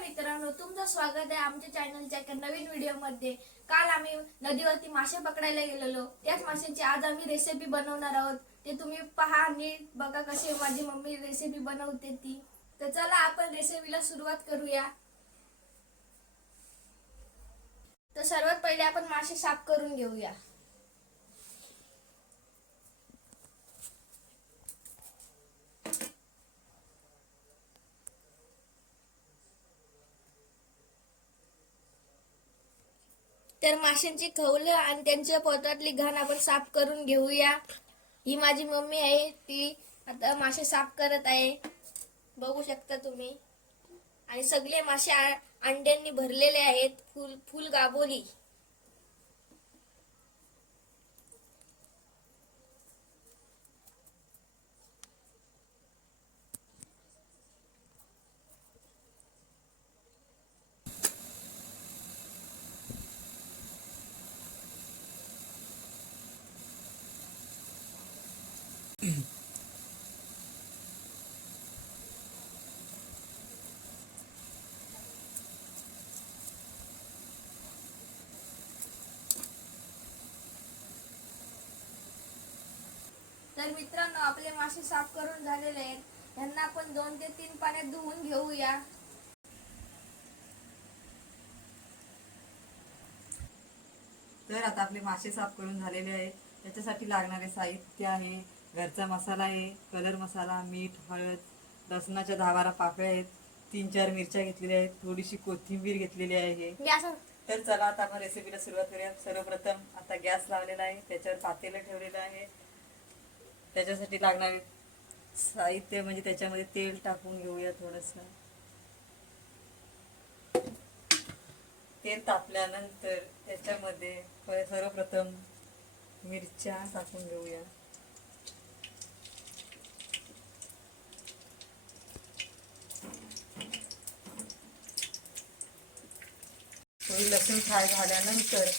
मित्रांनो, तुमचं स्वागत आहे आमच्या चॅनलच्या एका नवीन व्हिडिओमध्ये। काल आम्ही नदीवरती मासे पकडायला गेलेलो, त्याच माशांची आज आम्ही रेसिपी बनवणार आहोत। ते तुम्ही पहा आणि बघा कशी माझी मम्मी रेसिपी बनवते ती। तर चला आपण रेसिपीला सुरुवात करूया। तर सर्वात पहिले आपण मासे साफ करून घेऊया। तर माशांची खवलं आणि त्यांच्या पोटातली घाण आपण साफ करून घेऊया। ही माझी मम्मी आहे, ती आता मासे साफ करत आहे, बघू शकता तुम्ही। आणि सगळे मासे अंड्यांनी भरलेले आहेत, फुल फुल गाबोली। तर मित्रांनो, आपले मासे साफ करून झालेले आहेत। त्यांना आपण 2 ते 3 पाण्यात धुवून घेऊया। तर आता आपले मासे साफ करून झालेले आहेत। त्याच्यासाठी लागणारे साहित्य आहे, घरचा मसाला आहे, कलर मसाला, मीठ, हळद, लसणाच्या 10-12 पाकळ्या आहेत, 3-4 मिरच्या घेतलेल्या आहेत, थोडीशी कोथिंबीर घेतलेली आहे। तर चला आता आपण रेसिपीला सुरुवात करूया। सर्वप्रथम आता गॅस लावलेला आहे, त्याच्यावर पातेलं ठेवलेलं आहे। त्याच्यासाठी लागणारे साहित्य म्हणजे त्याच्यामध्ये तेल टाकून घेऊया थोडंसं। तेल तापल्यानंतर त्याच्यामध्ये सर्वप्रथम मिरच्या टाकून घेऊया। थोडी लसूण फ्राय झाल्यानंतर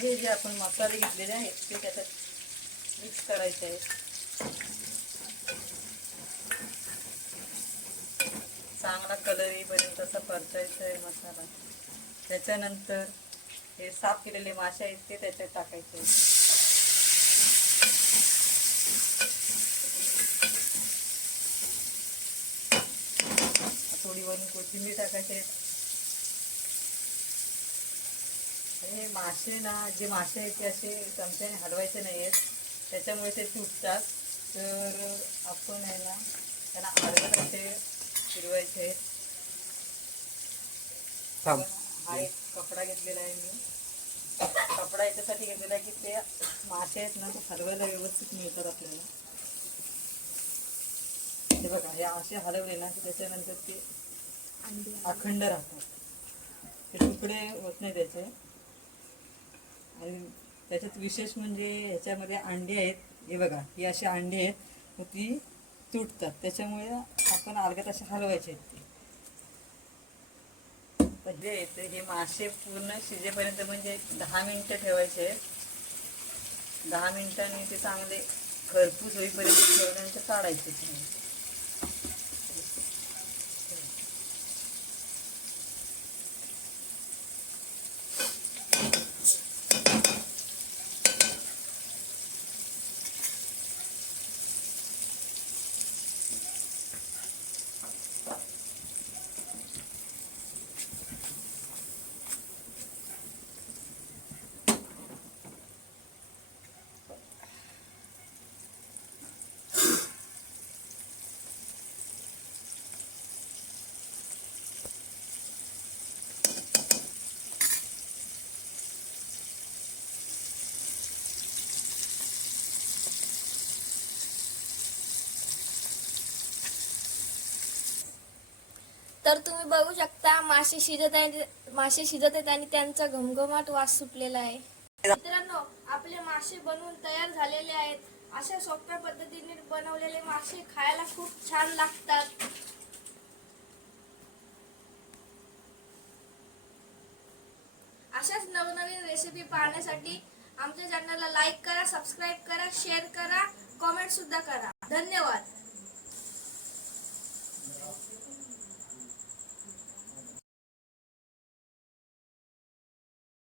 हे जे आपण मसाले घेतलेले आहेत ते त्याच्यात मिक्स करायचे आहेत। चांगला कलर येईपर्यंत असा परतायचा आहे मसाला। त्याच्यानंतर हे साफ केलेले मासे आहेत ते त्याच्यात टाकायचे आहेत। थोडी वरून कोथिंबीर टाकायची आहे। हे मासे ना, जे मासे आहेत ते असे चमच्याने हलवायचे नाही आहेत, त्याच्यामुळे ते तुटतात। तर आपण आहे ना त्यांना हलवत असे फिरवायचे आहेत। हा एक कपडा घेतलेला आहे मी, कपडा याच्यासाठी घेतलेला आहे की ते मासे आहेत ना ते हलवायला व्यवस्थित मिळतात आपल्याला। हे बघा, हे असे हलवले ना की त्याच्यानंतर ते अखंड राहतात, ते तुकडे होत नाही त्याचे। आणि त्याच्यात विशेष म्हणजे ह्याच्यामध्ये अंडी आहेत, हे बघा, ही अशी अंडी आहेत, मग ती तुटतात, त्याच्यामुळे आपण अलगद असे हलवायचे आहेत ते। पहिले येते हे मासे पूर्ण शिजेपर्यंत म्हणजे 10 मिनिटं ठेवायचे। 10 मिनिटांनी ते चांगले खरपूस होईपर्यंत ठेवल्यानंतर काढायचे। तर तुम्ही बघू शकता मासे शिजत आहेत आणि त्यांचा घमघमाट वास सुटलेला आहे. मित्रांनो, आपले मासे बनवून तयार झालेले आहेत. अशा सोप्या पद्धतीने बनवलेले मासे खायला खूप छान लागतात. अशाच नवनवीन रेसिपी पाहण्यासाठी आमच्या चॅनलला लाईक करा, सबस्क्राईब करा, शेअर करा, कमेंट सुद्धा करा. धन्यवाद.